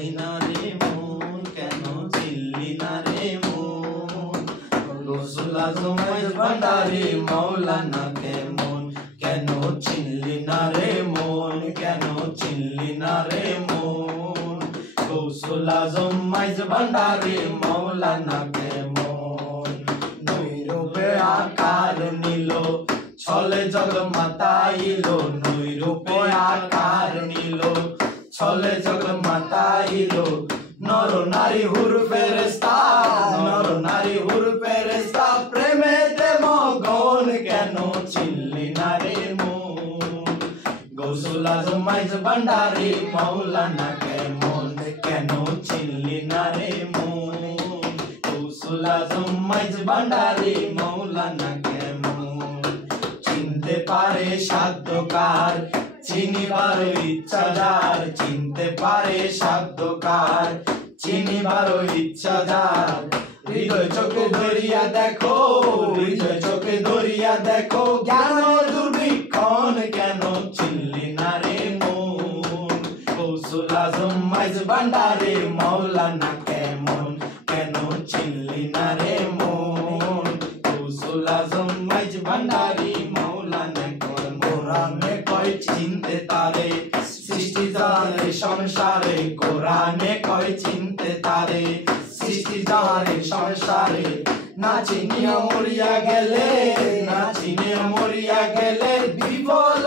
চিনলি না রে মন কেন চিনলি না রে মন গৌসুল আজম মাইজ ভান্ডারী মাওলানা কেমন কেন চিনলি না রে মন কেন চিনলি না রে মন গৌসুল আজম মাইজ ভান্ডারী মাওলানা কেমন নৈরূপে আকার নিল ছলে জগ মাতাইল নৈরূপে আকার নিল ছলে জগ মাতাইল নর নারী হুর ফেরেশতা নর নারী হুর ফেরেশতা প্রেমেতে মগন কেন চিনলি না রে মন গৌসুল আজম মাইজ ভান্ডারী মাওলানা কেমন কেন চিনলি না রে মন গৌসুল আজম মাইজ ভান্ডারী মাওলানা কেমন চিনতে পারে সাধ্যকার চিনিবার ইচ্ছা যার চিনতে পারে সাধ্যকার চিনিবার ইচ্ছা যার হৃদয় চোখে ধরিয়া দেখো হৃদয় চোখে ধরিয়া দেখো জ্ঞান দুর্ভিক্ষণ কেন চিনলি না রে মন গৌসুল আজম মাইজ ভান্ডারী মাওলানা কেমন কেন চিনলি না রে মন গৌসুল আজম মাইজ ভান্ডারী মাওলানা কোরআনে কয় চিনতে তারে সৃষ্টি জাহারে সংসারে কোরআনে কয় চিনতে তারে সৃষ্টি জাহারে সংসারে না চিনিয়া মরিয়া গেলে না চিনিয়া মরিয়া গেলে বিফল